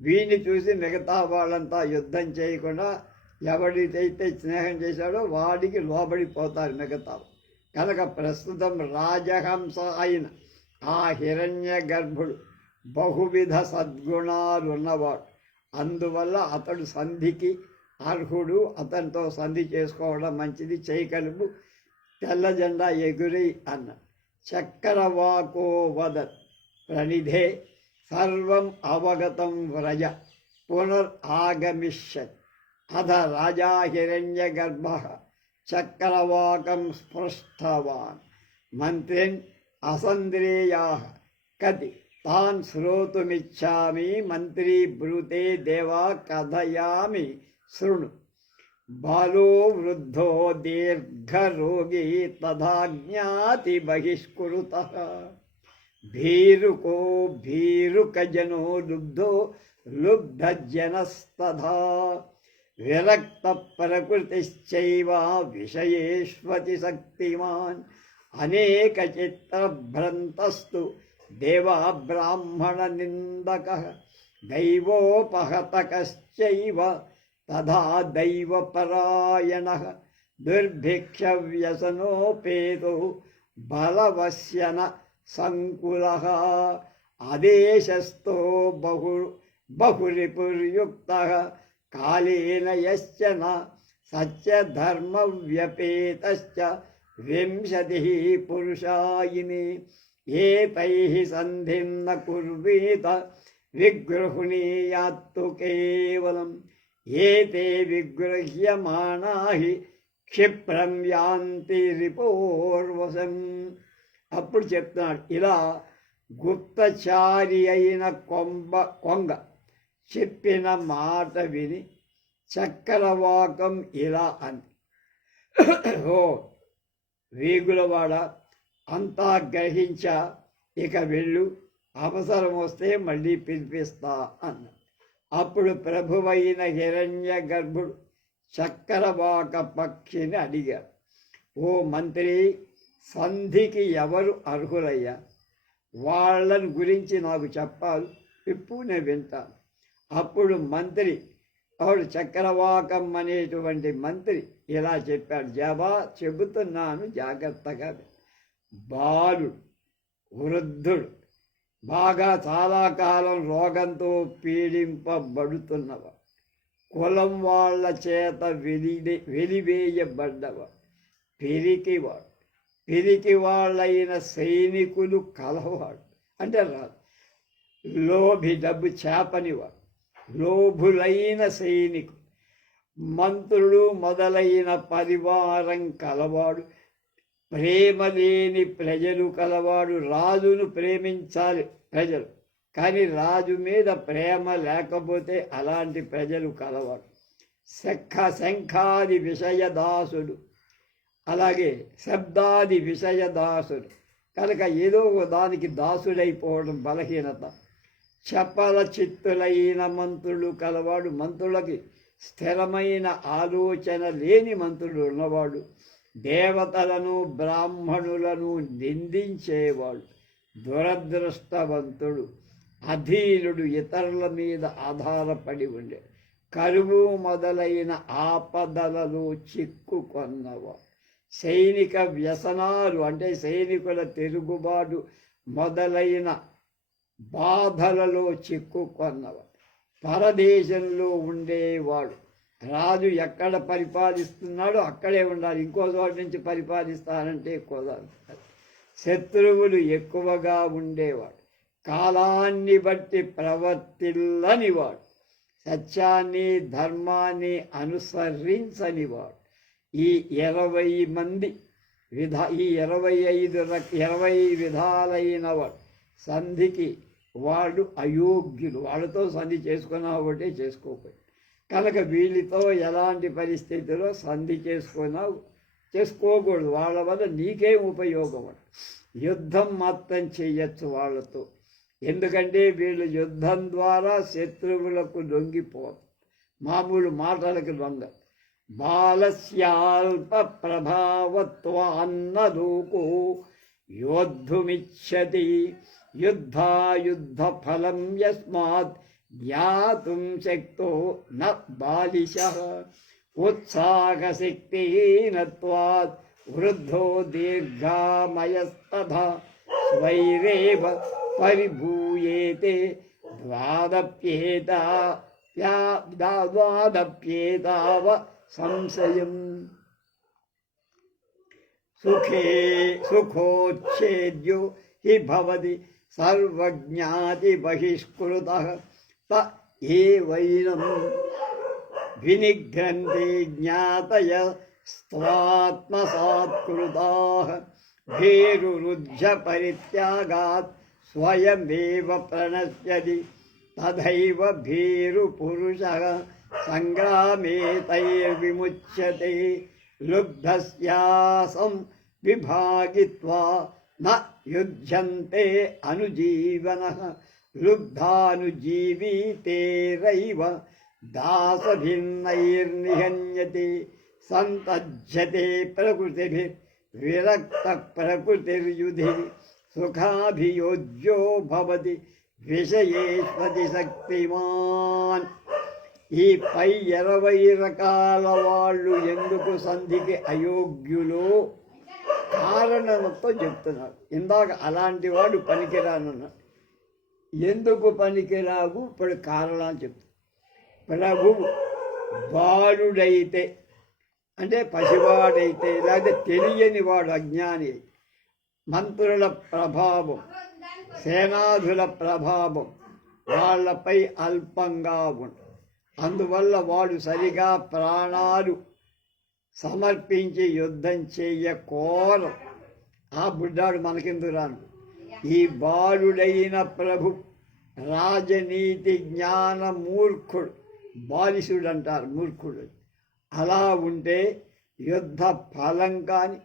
వీడిని చూసి మిగతా వాళ్ళంతా యుద్ధం చేయకుండా ఎవరికైతే స్నేహం చేశాడో వాడికి లోబడిపోతారు మిగతా. కనుక ప్రస్తుతం రాజహంస అయిన ఆ హిరణ్య గర్భుడు బహువిధ సద్గుణాలు ఉన్నవాడు. అందువల్ల అతడు సంధికి అర్హుడు. అతనితో సంధి చేసుకోవడం మంచిది. చేయకలుపు తెల్ల జెండా ఎగురి అన్న చక్రవాకో వద ప్రణిధే సర్వం అవగతం వ్రజ పునరాగమిష్యత్ అధ రాజా హిరణ్య గర్భ చక్రవాకం స్పృష్టవాన్ మంత్రిన్ అసంద్రేయా కతి తాన్ శ్రోతుమిచ్చామి మంత్రీ బ్రూతే దేవా కథయామి శృణు బాలో వృద్ధో దీర్ఘరోగి తథాజ్ఞాతి బహిష్కృతః భీరుకో భీరుకజనో లుబ్ధో లుబ్ధజనస్తథా విరక్త ప్రకృతిశ్చైవ విషయేష్వతి శక్తిమాన్ అనేక చిత్రభ్రంతస్తు దేవా బ్రాహ్మణ నిందకః దైవోపహతకశ్చైవ తథా దైవపరాయణః దుర్భిక్షవ్యసనోపేతో బలవస్యన సంకులః ఆదేశస్థో బహురిపుర్యుక్తః కాలేన యశ్చన సత్యధర్మవ్యపేతశ్చ వింశతిః పురుషాయిని ఏతైః సంధిం న కుర్వీత విగృహణీయాత్తు కేవలం ఏతే విగృహ్యమాణా హి క్షిప్రం యాంతి రిపోర్వశం. అప్పుడు చెప్తున్నాడు, ఇలా గుప్తచారి అయిన కొంగ చెప్పిన మాట విని చక్రవాకం ఇలా అంది, ఓ వేగులవాడ, అంతా గ్రహించా, ఇక వెళ్ళు, అవసరం వస్తే మళ్ళీ పిలిపిస్తా అన్న. అప్పుడు ప్రభువైన హిరణ్య గర్భుడు చక్రవాక పక్షిని అడిగాడు, ఓ మంత్రి, సంధికి ఎవరు అర్హులయ్యా? వాళ్ళని గురించి నాకు చెప్పాలి, ఇప్పుడు నేను వింటాను. అప్పుడు మంత్రి, ఆవిడ చక్రవాకం అనేటువంటి మంత్రి ఇలా చెప్పాడు, జవా చెబుతున్నాను జాగ్రత్తగా. బాలుడు, వృద్ధుడు, బాగా చాలా కాలం రోగంతో పీడింపబడుతున్నవాడు, కులం వాళ్ళ చేత వెలివేయబడ్డవాడు, పిరికివాడు, పిరికి వాళ్ళైన సైనికులు కలవాడు అంటే రాదు, లోభి డబ్బు చేపనివాడు, లోభులైన సైనికుడు, మంత్రులు మొదలైన పరివారం కలవాడు, ప్రేమ లేని ప్రజలు కలవాడు. రాజును ప్రేమించాలి ప్రజలు, కానీ రాజు మీద ప్రేమ లేకపోతే అలాంటి ప్రజలు కలవాడు. శంఖాది విషయదాసుడు, అలాగే శబ్దాది విషయదాసుడు. కనుక ఏదో దానికి దాసుడైపోవడం బలహీనత. చపల చిత్తులైన మంత్రులు కలవాడు, మంత్రులకి స్థిరమైన ఆలోచన లేని మంత్రులు ఉన్నవాడు. దేవతలను బ్రాహ్మణులను నిందించేవాడు, దురదృష్టవంతుడు, అధీనుడు, ఇతరుల మీద ఆధారపడి ఉండే, కరువు మొదలైన ఆపదలలో చిక్కుకొన్నవాడు, సైనిక వ్యసనాలు అంటే సైనికుల తిరుగుబాటు మొదలైన బాధలలో చిక్కుకొన్నవాడు, పరదేశంలో ఉండేవాడు. రాజు ఎక్కడ పరిపాలిస్తున్నాడో అక్కడే ఉండాలి, ఇంకో చోట నుంచి పరిపాలిస్తానంటే కుదరదు. శత్రువులు ఎక్కువగా ఉండేవాడు, కాలాన్ని బట్టి ప్రవర్తిల్లనివాడు, సత్యాన్ని ధర్మాన్ని అనుసరించనివాడు. ఈ 20 విధాలైన వాడు సంధికి వాడు అయోగ్యులు. వాళ్ళతో సంధి చేసుకున్నా ఒకటే, చేసుకోకపోయి. కనుక వీళ్ళతో ఎలాంటి పరిస్థితిలో సంధి చేసుకోకూడదు. వాళ్ళ వల్ల నీకేం ఉపయోగం? యుద్ధం మాత్రం చేయొచ్చు వాళ్ళతో. ఎందుకంటే వీళ్ళు యుద్ధం ద్వారా శత్రువులకు లొంగిపోరు, మామూలు మాటలకు లొంగ. బాలస్యాల్ప ప్రభావత్వాన్నదూకో యోద్ధుమిచ్చతి యుద్ధాయుద్ధ ఫలం యస్మాత్ జ్ఞాతుం శక్తో న బాలిశః ఉత్సాహశక్తిహీనత్వాత్ వృద్ధో దీర్ఘామయస్తథా స్వైరేవ పరిభూయేతే ద్వాదప్యేతావ సంశయం. సుఖోచ్ఛేద్యో హి భవతి సర్వజ్ఞాతి బహిష్కృతః త ఏవైనం వినిఘ్నంతి జ్ఞాతయ స్వాత్మసాత్కృతాః భేరురుజ్జ పరిత్యాగాత్ స్వయమేవ ప్రణశ్యతి తథైవ భీరు పురుషః సంగ్రామే తైర్విముచ్యతే లుబ్ధస్యాసం విభాగిత్వా న యుధ్యంతే అనుజీవనః లుబ్ధానుజీవితేరైవ దాసభిన్నైర్నిహన్యతే సంతజ్యతే ప్రకృతిభిర్విరక్త ప్రకృతిర్యుధి సుఖాభియోజ్యో భవతి విషయేష్వతి శక్తిమాన్. ఈ పై 20 రకాల వాళ్ళు ఎందుకు సంధికి అయోగ్యులో కారణంతో చెప్తున్నారు. ఇందాక అలాంటి వాడు పనికిరానన్నాడు. ఎందుకు పనికిరావు ఇప్పుడు కారణాలు చెప్తారు. ప్రభువు బాలుడైతే అంటే పసివాడైతే, లేదా తెలియని వాడు అజ్ఞాని, మంత్రుల ప్రభావం, సేనాధుల ప్రభావం వాళ్ళపై అల్పంగా ఉంటుంది. అందువల్ల వాడు సరిగా ప్రాణాలు సమర్పించి యుద్ధం చెయ్యకోరం. ఆ బుడ్డాడు మనకెందుకు రాను. ఈ బాలుడైన ప్రభు రాజనీతి జ్ఞాన మూర్ఖుడు, బాలిసుడు అంటారు మూర్ఖుడు. అలా ఉంటే యుద్ధ ఫలం కానీ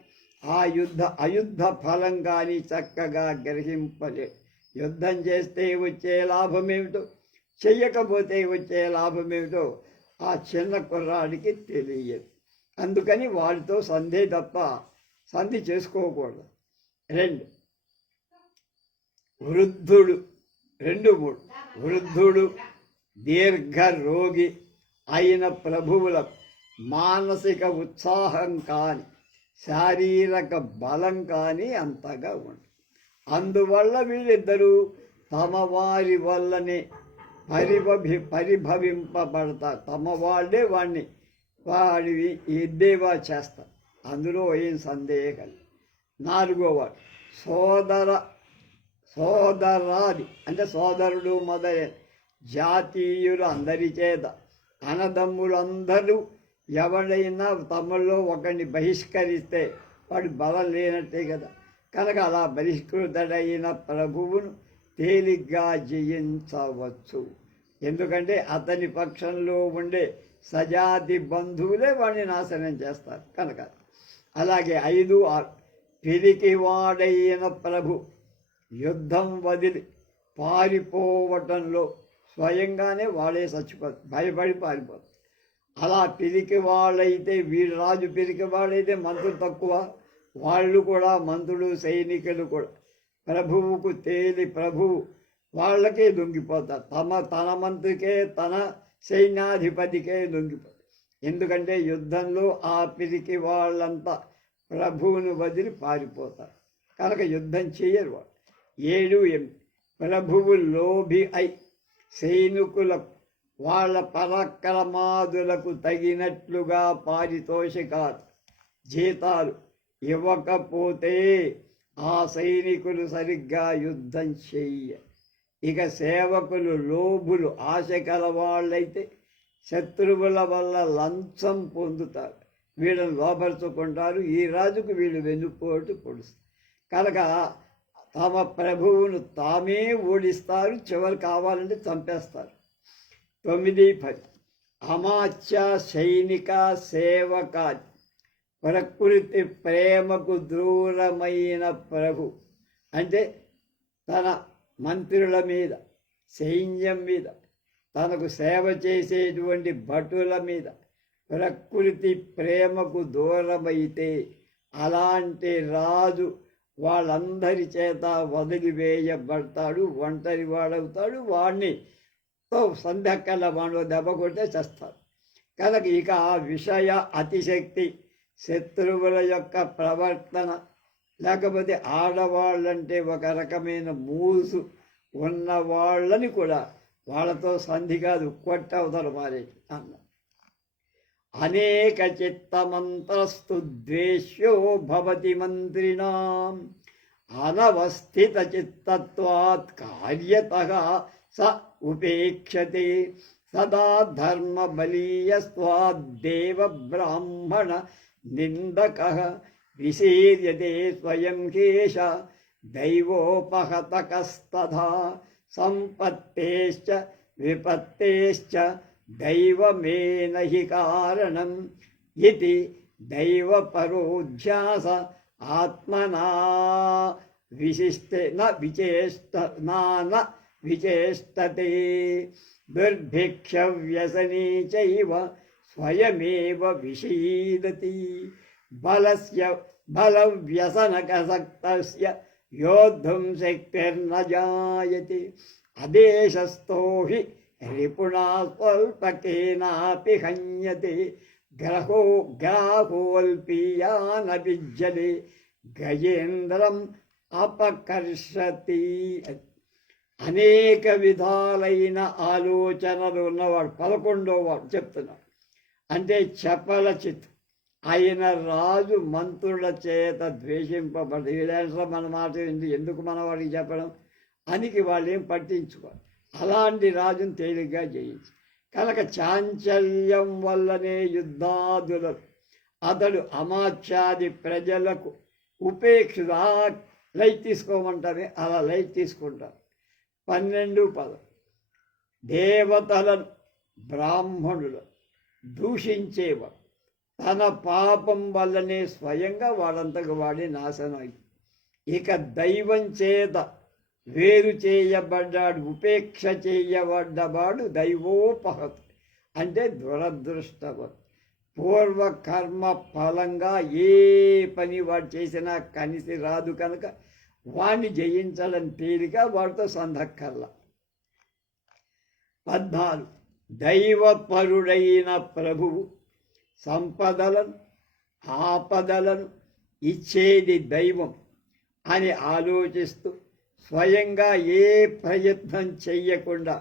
అయుద్ధ ఫలం కానీ చక్కగా గ్రహింపలేదు. యుద్ధం చేస్తే వచ్చే లాభం ఏమిటో, చెయ్యకపోతే వచ్చే లాభం ఏమిటో ఆ చిన్న కుర్రాడికి తెలియదు. అందుకని వాడితో సంధి తప్ప సంధి చేసుకోకూడదు. 2 వృద్ధుడు, 2, 3 వృద్ధుడు దీర్ఘ రోగి అయిన ప్రభువుల మానసిక ఉత్సాహం కానీ శారీరక బలం కానీ అంతగా ఉండదు. అందువల్ల వీళ్ళిద్దరూ తమ వారి వల్లనే పరిభవింపబడతారు. తమ వాళ్ళే వాడివి ఎద్దేవా చేస్తారు. అందులో ఏం సందేహం. 4వ వాడు సోదరాది అంటే సోదరుడు మొదలైన జాతీయులు అందరి చేత, అన్నదమ్ములందరూ ఎవడైనా తమలో ఒకరిని బహిష్కరిస్తే వాడు బలం లేనట్టే కదా. కనుక అలా బహిష్కృతుడైన ప్రభువును తేలిగ్గా జయించవచ్చు. ఎందుకంటే అతని పక్షంలో ఉండే సజాతి బంధువులే వాడిని నాశనం చేస్తారు కనుక. అలాగే 5, 6 పిరికివాడైన ప్రభు యుద్ధం వదిలి పారిపోవటంలో స్వయంగానే వాడే చచ్చిపోతారు, భయపడి పారిపోతారు. అలా పిరికి వాళ్ళైతే వీడు రాజు పిరికి వాళ్ళైతే మంత్రులు తక్కువ, వాళ్ళు కూడా మంత్రులు సైనికులు కూడా ప్రభువుకు ప్రభువు వాళ్ళకే లొంగిపోతారు. తన మంత్రికే తన సైన్యాధిపతికే లొంగిపోతారు. ఎందుకంటే యుద్ధంలో ఆ పిరికి వాళ్ళంతా ప్రభువును వదిలి పారిపోతారు కనుక యుద్ధం చేయరు వాళ్ళు. 7, 8 ప్రభువు లోభి అయి సైనికులకు వాళ్ళ పరాక్రమాదులకు తగినట్లుగా పారితోషికాలు జీతాలు ఇవ్వకపోతే ఆ సైనికులు సరిగ్గా యుద్ధం చెయ్య. ఇక సేవకులు లోభులు ఆశ కలవాళ్ళైతే శత్రువుల వల్ల లంచం పొందుతారు, వీళ్ళని లోపరుచుకుంటారు. ఈ రాజుకు వీళ్ళు వెన్నుపోటు పొడుస్తారు కనుక తమ ప్రభువును తామే ఓడిస్తారు, చివరి కావాలంటే చంపేస్తారు. 9, 10 అమాత్య సైనిక సేవక ప్రకృతి ప్రేమకు దూరమైన ప్రభు అంటే తన మంత్రుల మీద, సైన్యం మీద, తనకు సేవ చేసేటువంటి భటుల మీద ప్రకృతి ప్రేమకు దూరమైతే అలాంటి రాజు వాళ్ళందరి చేత వదిలివేయబడతాడు, ఒంటరి వాడవుతాడు. వాడిని సంధ్యకల్లా వాడు దెబ్బ కొడితే చేస్తారు. కనుక ఇక ఆ విషయ అతిశక్తి, శత్రువుల యొక్క ప్రవర్తన, లేకపోతే ఆడవాళ్ళంటే ఒక రకమైన మూసు ఉన్న వాళ్ళని కూడా వాళ్ళతో సంధి కాదు, కొట్టవుతారు మారే అన్న. అనేక చిత్తమంత్రస్తు ద్వేష్యో భవతి మంత్రిణాం అనవస్థిత చిత్తత్వాత్ కార్యతః స ఉపేక్షతే సదా ధర్మ బలీయస్వాద్దేవ బ్రాహ్మణ నిందకః విశీర్యతే స్వయం కేశ దైవోపహతకస్తథా సంపత్తేశ్చ విపత్తేశ్చ దైవమేన హి కారణం ఇతి దైవపరోధ్యాస ఆత్మనా విశిష్టే న విచేష్టతే దుర్భిక్షవ్యసనీ చైవ స్వయమేవ విషీదతి బలవ్యసనకసక్తస్య యోద్ధుం శక్తిర్న జాయతే అదేశస్థో హి రిపుణా స్వల్పకేనాపి హన్యతే గ్రాహోల్పీయానభిజ్యతే గజేంద్రం అపకర్షతి. అనేక విధాలైన ఆలోచనలు ఉన్నవాడు 11వ వాడు చెప్తున్నాడు. అంటే చపల చిత్, ఆయన రాజు మంత్రుల చేత ద్వేషింపబడి వీళ్ళంటే మన మాట ఎందుకు మన వాడికి చెప్పడం అనికి వాళ్ళు ఏం పట్టించుకోవాలి. అలాంటి రాజును తేలిగ్గా జయించు. కనుక చాంచల్యం వల్లనే యుద్ధాదులు అతడు అమాత్యాది ప్రజలకు ఉపేక్ష లైట్ తీసుకోమంటారే అలా లైట్ తీసుకుంటారు. 12 దేవతలను బ్రాహ్మణులు దూషించేవాడు తన పాపం వల్లనే స్వయంగా వాడంతకు వాడి నాశనం అయ్యి, ఇక దైవం చేత వేరు చేయబడ్డాడు, ఉపేక్ష చేయబడ్డవాడు దైవోపహత్ అంటే దురదృష్టవత్. పూర్వకర్మ ఫలంగా ఏ పని వాడు చేసినా కనిసి రాదు కనుక వాణ్ణి జయించడం తేలిక, వాడితో సంధక్కర్లా. 14 దైవపరుడైన ప్రభువు సంపదలను ఆపదలను ఇచ్చేది దైవం అని ఆలోచిస్తూ స్వయంగా ఏ ప్రయత్నం చెయ్యకుండా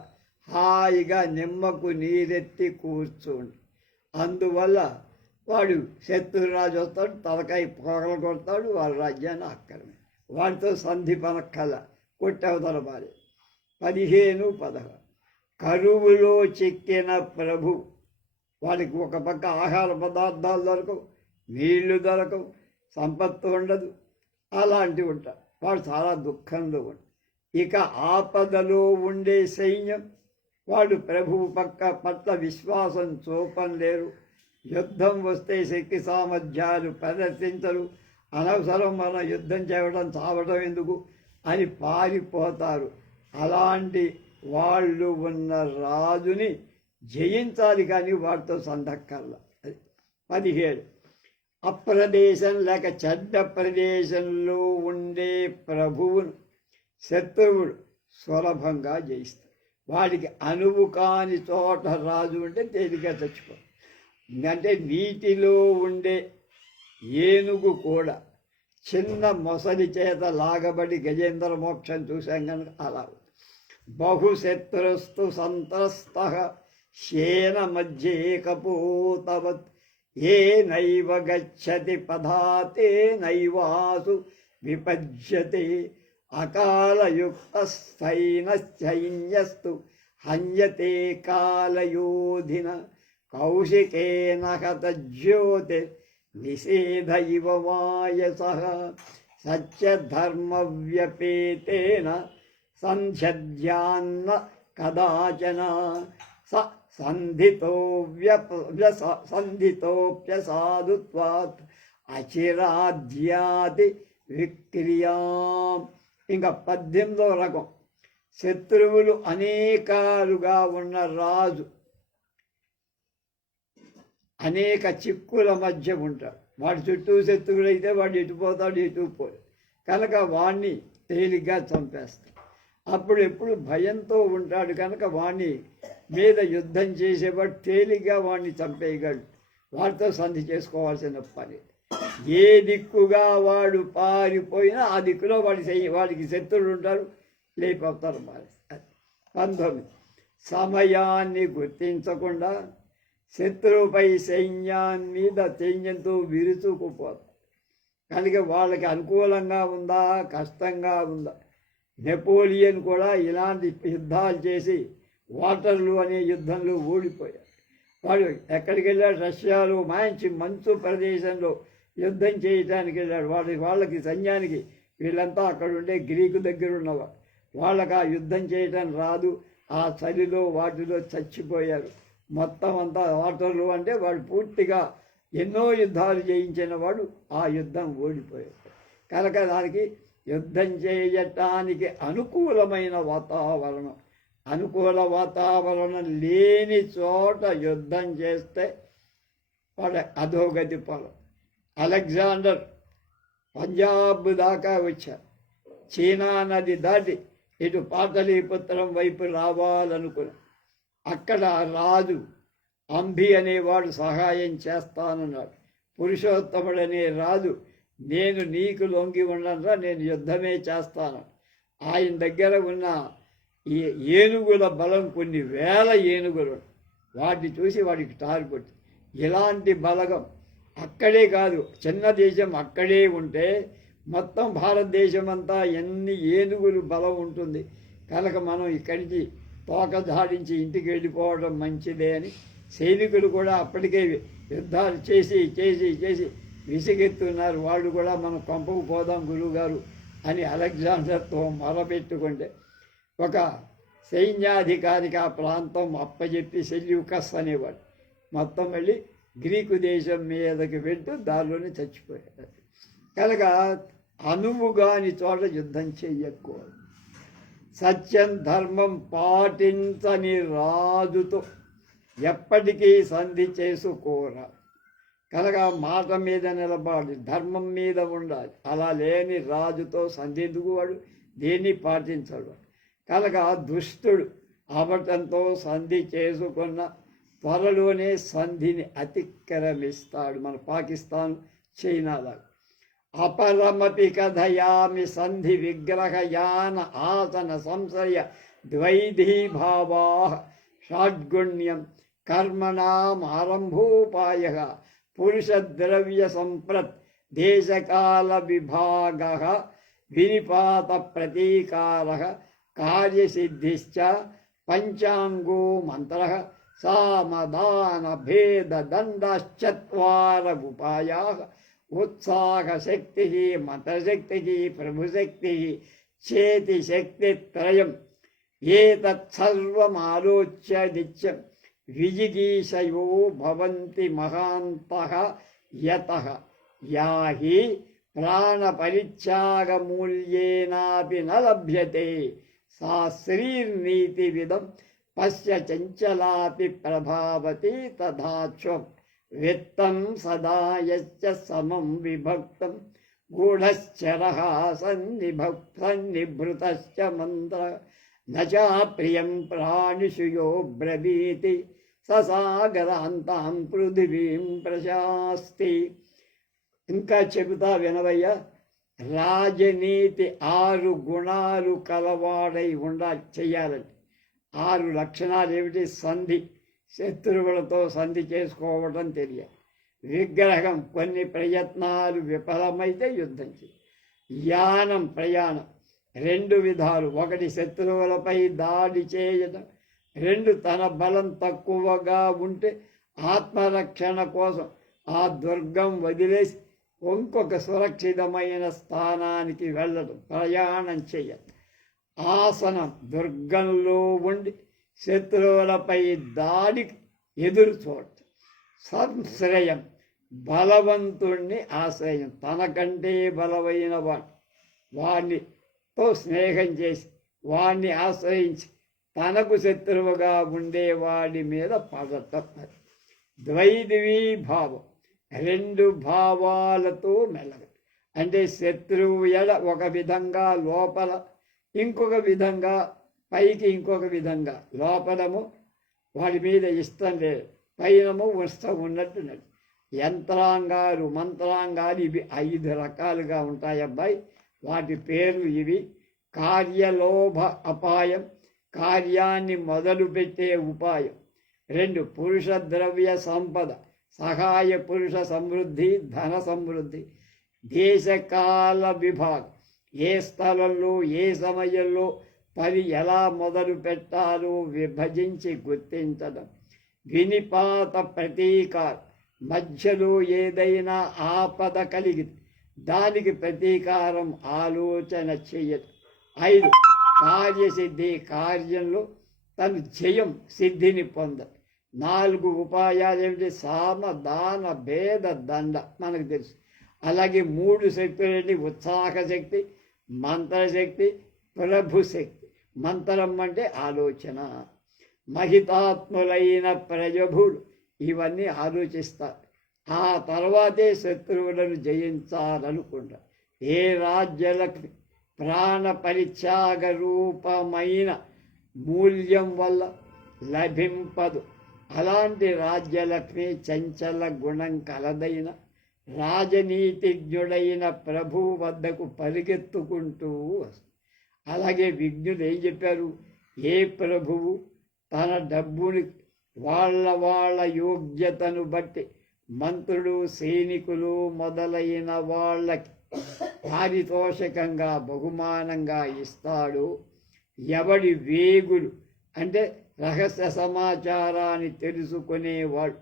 హాయిగా నిమ్మకు నీరెత్తి కూర్చోండి. అందువల్ల వాడు శత్రురాజు వస్తాడు, తలకాయ పొగలు కొడతాడు, వాళ్ళ రాజ్యాన్ని ఆక్రమి, వాడితో సంధి పనక్కల కొట్టవతల భార్య. 15 కరువులో చిక్కిన ప్రభు వాడికి ఒక పక్క ఆహార పదార్థాలు దొరకవు, నీళ్లు దొరకవు, సంపత్తు ఉండదు, అలాంటివి ఉంటారు. వాడు చాలా దుఃఖంలో ఉంటాడు. ఇక ఆపదలో ఉండే సైన్యం వాడు ప్రభువు పట్ల విశ్వాసం చూపలేరు. యుద్ధం వస్తే శక్తి సామర్థ్యాలు ప్రదర్శించరు. అనవసరం మనం యుద్ధం చేయడం, చావడం ఎందుకు అని పారిపోతారు. అలాంటి వాళ్ళు ఉన్న రాజుని జయించాలి, కానీ వాడితో సంధక్కర్ల. 17 అప్రదేశం లేక చెడ్డ ప్రదేశంలో ఉండే ప్రభువును శత్రువుడు సులభంగా జయిస్తాడు. వాడికి అనువు కాని చోట రాజు ఉంటే తేలిగా చచ్చిపో. అంటే నీటిలో ఉండే ఏనుగు కూడా చిన్న మొసలి చేత లాగబడి గజేంద్ర మోక్షం చూశాం కనుక అలా. బహుశత్రుస్తు సంతస్త శేన మధ్యే కపోతవత్ ఏ నైవ గచ్చతి పదాతే నైవాసు విపజ్యతే అకాలయుక్తస్థైనశ్చైన్యస్తు హన్యతే కాలయోధిన కౌశికేన హతజ్యోతి నిషేధ ఇవ వాయసః సత్యధర్మవ్యపేతేన సంధ్యధ్యాన్న కదాచన స సంధితోప్యసాధుత్వాత్ అచిరాధ్యాతి విక్రియాం ఇంకా 18వ రకం, శత్రువులు అనేకాలుగా ఉన్న రాజు అనేక చిక్కుల మధ్య ఉంటాడు. వాడి చుట్టూ శత్రువులు అయితే వాడు ఎటు పోతాడు, ఎటు పోడు, కనుక వాణ్ణి తేలిగ్గా చంపేస్తాడు. అప్పుడు ఎప్పుడు భయంతో ఉంటాడు కనుక వాణ్ణి మీద యుద్ధం చేసేవాడు తేలిగ్గా వాడిని చంపేయగలడు. వాడితో సంధి చేసుకోవాల్సిన పని. ఏ దిక్కుగా వాడు పారిపోయినా ఆ దిక్కులో వాడికి శత్రువులు ఉంటారు, లేకపోతారు. 19, సమయాన్ని గుర్తించకుండా శత్రువుపై సైన్యంతో విరుచుకుపోతారు. కనుక వాళ్ళకి అనుకూలంగా ఉందా, కష్టంగా ఉందా? నెపోలియన్ కూడా ఇలాంటి యుద్ధాలు చేసి వాటర్లూ అనే యుద్ధంలో ఓడిపోయాడు. వాడు ఎక్కడికి వెళ్ళాడు? రష్యాలో మంచు ప్రదేశంలో యుద్ధం చేయటానికి వెళ్ళాడు. వాళ్ళకి సైన్యానికి వీళ్ళంతా అక్కడ ఉండే గ్రీకు దగ్గర ఉన్నవాడు. వాళ్ళకి ఆ యుద్ధం చేయటం రాదు. ఆ చలిలో వాటిలో చచ్చిపోయారు. మొత్తం అంతా వాటర్లూ అంటే వాడు పూర్తిగా ఎన్నో యుద్ధాలు జయించిన వాడు ఆ యుద్ధం ఓడిపోయాడు. కనుక దానికి యుద్ధం చేయటానికి అనుకూల వాతావరణం లేని చోట యుద్ధం చేస్తే వాడు అధోగతి పాలు. అలెగ్జాండర్ పంజాబ్ దాకా వచ్చారు. చీనా నది దాటి ఇటు పాటలీపుత్రం వైపు రావాలనుకుని అక్కడ రాజు అంబి అనేవాడు సహాయం చేస్తానన్నాడు. పురుషోత్తముడనే రాజు, నేను నీకు లొంగి ఉండనరా, నేను యుద్ధమే చేస్తాను. ఆయన దగ్గర ఉన్న ఈ ఏనుగుల బలం కొన్ని వేల ఏనుగులు. వాటిని చూసి వాడికి టార్గెట్. ఇలాంటి బలగం అక్కడే కాదు, చిన్న దేశం అక్కడే ఉంటే మొత్తం భారతదేశం అంతా ఎన్ని ఏనుగులు బలం ఉంటుంది. కనుక మనం ఇక్కడికి తోక దాడించి ఇంటికి వెళ్ళిపోవడం మంచిదే అని సైనికులు కూడా అప్పటికే యుద్ధాలు చేసి చేసి చేసి విసిగెత్తున్నారు. వాళ్ళు కూడా మనం కొంపకు పోదాం గురువుగారు అని అలెగ్జాండర్తో మొరపెట్టుకుంటే ఒక సైన్యాధికారికి ఆ ప్రాంతం అప్పచెప్పి సెల్యూకస్ అనేవాడు మొత్తం వెళ్ళి గ్రీకు దేశం మీదకి వెళ్తూ దానిలోనే చచ్చిపోయాడు. కనుక అనువుగాని చోట యుద్ధం చెయ్యకూడదు. సత్యం ధర్మం పాటించని రాజుతో ఎప్పటికీ సంధి చేసుకోరా. కనుక మాట మీద నిలబడాలి, ధర్మం మీద ఉండాలి. అలా లేని రాజుతో సంధి ఎందుకు? వాడు దేన్ని పాటించడు. కనుక దుష్టుడు అవటంతో సంధి చేసుకున్న త్వరలోనే సంధిని అతిక్రమిస్తాడు. మన పాకిస్తాన్, చైనాలో అపరమపి కథయామి సంధి విగ్రహయాన ఆసన సంశయ ద్వైధీభావా షాడ్గుణ్యం కర్మణాం ఆరంభోపాయ పురుషద్రవ్య సంప్రత్ దేశకాల విభాగ వినిపాత ప్రతీకార కార్యసిద్ధిశ్చ పంచాంగో మంత్ర సామదాన భేద దండశ్చత్వార ఉపాయా ఉత్సాహశక్తి మంత్రశక్తి ప్రభుశక్తి చేతిశక్తిత్రయం ఏతత్సర్వమాలోచ్య నిత్యం విజిగీషయో భవంతి మహాంతః యతః యాహి ప్రాణపరిత్యాగమూల్యేనాపి న లభ్యతే సా శ్రీర్నీతివిదం పశ్య చంచలాపి ప్రభావతి తథాచ్వం విత్తం సదా యశ్చ సమం విభక్తం గూఢశ్చరః సన్నిభృతశ్చ మంత్ర నచా ప్రియం ప్రాణిషు యో బ్రవీతి ససాగరాంతాం పృథివీం ప్రశాస్తి. ఇంకా చెబుతా వినవయ్యా. రాజనీతి 6 గుణాలు కలవాడై ఉండాలి, చెయ్యాలండి. 6 లక్షణాలు ఏమిటి? సంధి, శత్రువులతో సంధి చేసుకోవడం తెలియాలి. విగ్రహం, కొన్ని ప్రయత్నాలు విఫలమైతే యుద్ధం చేయాలి. యానం, ప్రయాణం 2 విధాలు. 1 శత్రువులపై దాడి చేయడం, 2 తన బలం తక్కువగా ఉంటే ఆత్మరక్షణ కోసం ఆ దుర్గం వదిలేసి ఇంకొక సురక్షితమైన స్థానానికి వెళ్ళడం, ప్రయాణం చేయాలి. ఆసనం, దుర్గంలో ఉండి శత్రువులపై దాడికి ఎదురు చూడటం. సంశ్రయం, బలవంతుణ్ణి ఆశ్రయం, తనకంటే బలమైన వాడిని తో స్నేహం చేసి వాణ్ణి ఆశ్రయించి తనకు శత్రువుగా ఉండేవాడి మీద పడతప్పదు. ద్వైదివీ భావం, రెండు భావాలతో మెలగదు. అంటే శత్రువు ఎడ ఒక విధంగా లోపల ఇంకొక విధంగా, పైకి ఇంకొక విధంగా, లోపలము వాడి మీద ఇష్టం లేదు, పైనము ఇష్టం ఉన్నట్టున్నది. యంత్రాంగాలు మంత్రాంగాలు ఇవి 5 రకాలుగా ఉంటాయి అబ్బాయి. వాటి పేర్లు ఇవి: కార్యలోభ అపాయం, కార్యాన్ని మొదలుపెట్టే ఉపాయం. 2 పురుష ద్రవ్య సంపద, సహాయ పురుష సమృద్ధి, ధన సమృద్ధి. దేశకాల విభాగం, ఏ స్థలంలో ఏ సమయంలో పని ఎలా మొదలు పెట్టాలో విభజించి గుర్తించడం. వినిపాత ప్రతీకారం, మధ్యలో ఏదైనా ఆపద కలిగింది దానికి ప్రతీకారం ఆలోచన చేయడం. 5 కార్యసిద్ధి, కార్యంలో తను జయం సిద్ధిని పొందడం. 4 ఉపాయాలు ఏమిటి? సామ దాన భేద దండ మనకు తెలుసు. అలాగే 3 శక్తులు: ఉత్సాహ శక్తి, మంత్రశక్తి, ప్రభు శక్తి. మంత్రం అంటే ఆలోచన. మహితాత్ములైన ప్రజభులు ఇవన్నీ ఆలోచిస్తారు. ఆ తర్వాతే శత్రువులను జయించాలనుకుంటారు. ఏ రాజ్యలక్ష్మి ప్రాణ పరిత్యాగ రూపమైన మూల్యం వల్ల లభింపదు. అలాంటి రాజ్యలక్ష్మి చంచల గుణం కలదైన రాజనీతిజ్ఞుడైన ప్రభువు వద్దకు పరిగెత్తుకుంటూ వస్తుంది. అలాగే విజ్ఞులు ఏం చెప్పారు? ఏ ప్రభువు తన డబ్బుని వాళ్ళ యోగ్యతను బట్టి మంత్రులు, సైనికులు మొదలైన వాళ్ళకి పారితోషికంగా బహుమానంగా ఇస్తాడు. ఎవడి వేగులు అంటే రహస్య సమాచారాన్ని తెలుసుకునేవాడు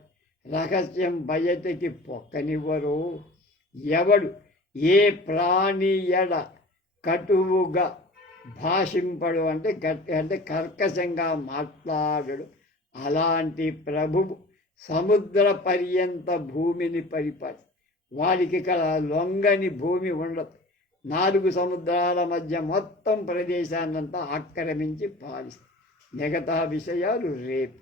రహస్యం బయటికి పొక్కనివ్వరు. ఎవడు ఏ ప్రాణి ఎడ కటువుగా భాషింపడు అంటే కర్కశంగా మాట్లాడడు. అలాంటి ప్రభువు సముద్ర పర్యంత భూమిని పరిపాలి. వాడికి ఇక్కడ లొంగని భూమి ఉండదు. 4 సముద్రాల మధ్య మొత్తం ప్రదేశాన్నంతా ఆక్రమించి పాలిస్తుంది. మిగతా విషయాలు రేపు.